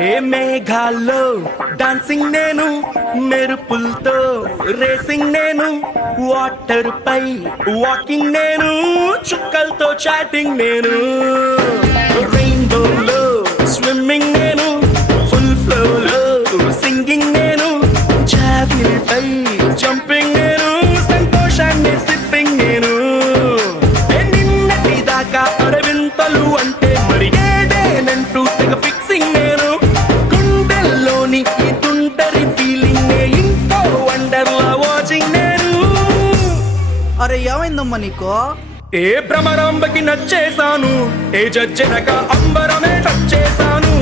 ఏ మేఘాల్లో dancing నేను, మెరుపులతో racing నేను, వాటర్ పై వాకింగ్ నేను, చుక్కలతో చాటింగ్ నేను, రెయిన్బోలో స్విమ్మింగ్ నేను, ఫుల్ ఫ్లోలో సింగింగ్ నేను, జాబిలిపై జంపింగ్ నేను, సంతోషాన్ని సిప్పింగ్ నేను. నిన్నటి దాకా అరవింతలు అంటే మరి ఏదేనంటూ తెగ ఫిక్సింగ్ నేను, గుండెల్లోని ఈ తుంటరి ఫీలింగ్ ఇంకో వండర్లా వాచింగ్ నేను. అరే ఏమైందమ్మా నీకు? ఏ భ్రమరాంబకి నచ్చేశాను, ఏ జడ్జెనక అంబరమే టచ్చేశాను.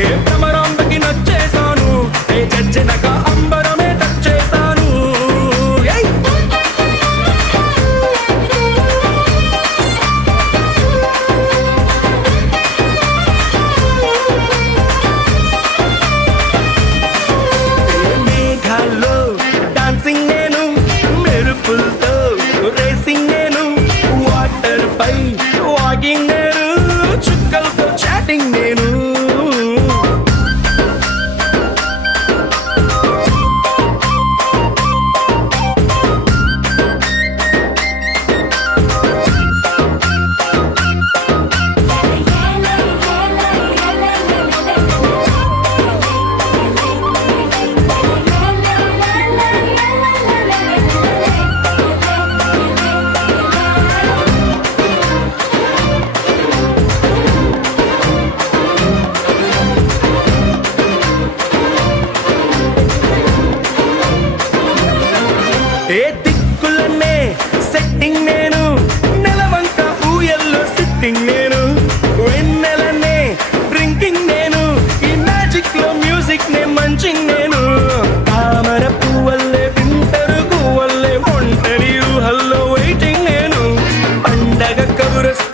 ఏ భ్రమరాంబకి నచ్చేశాను, ఏ జడ్జెనక అంబర